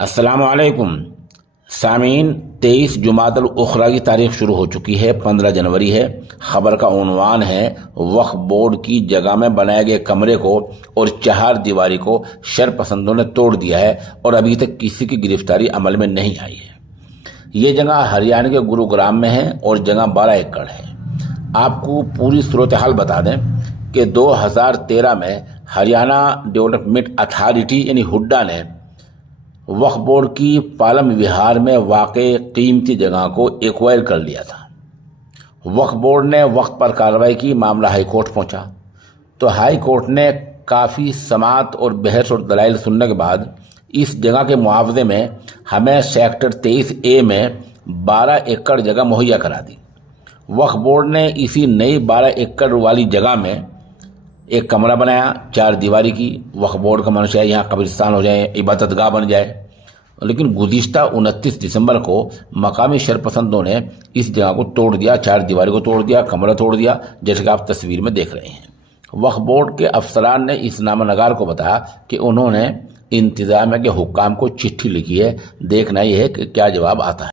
अस्सलामुअलैकुम सामीन। 23 जुमादुल उखरा की तारीख शुरू हो चुकी है। 15 जनवरी है। खबर का उन्वान है वक्फ बोर्ड की जगह में बनाए गए कमरे को और 4 दीवारी को शरपसंदों ने तोड़ दिया है और अभी तक किसी की गिरफ्तारी अमल में नहीं आई है। ये जगह हरियाणा के गुरुग्राम में है और जगह 12 एकड़ है। आपको पूरी सूरत हाल बता दें कि 2013 में हरियाणा डेवलपमेंट अथॉरिटी यानी हुड्डा ने वक्फ बोर्ड की पालम विहार में वाक़े कीमती जगह को एक्वायर कर लिया था। वक्फ बोर्ड ने वक्त पर कार्रवाई की, मामला हाई कोर्ट पहुंचा तो हाई कोर्ट ने काफ़ी समाअत और बहस और दलाइल सुनने के बाद इस जगह के मुआवजे में हमें सेक्टर 23A में 12 एकड़ जगह मुहैया करा दी। वक्फ बोर्ड ने इसी नई 12 एकड़ वाली जगह में एक कमरा बनाया 4 दीवारी की। वक्फ बोर्ड का मंशा है यहाँ कब्रिस्तान हो जाए, इबादतगाह बन जाए। लेकिन गुज़िश्ता 29 दिसंबर को मकामी शरपसंदों ने इस जगह को तोड़ दिया, 4 दीवारी को तोड़ दिया, कमरा तोड़ दिया, जैसे कि आप तस्वीर में देख रहे हैं। वक्फ बोर्ड के अफसरान ने इस नामनगार को बताया कि उन्होंने इंतजामिया के हुक्काम को चिट्ठी लिखी है, देखना यह है कि क्या जवाब आता है।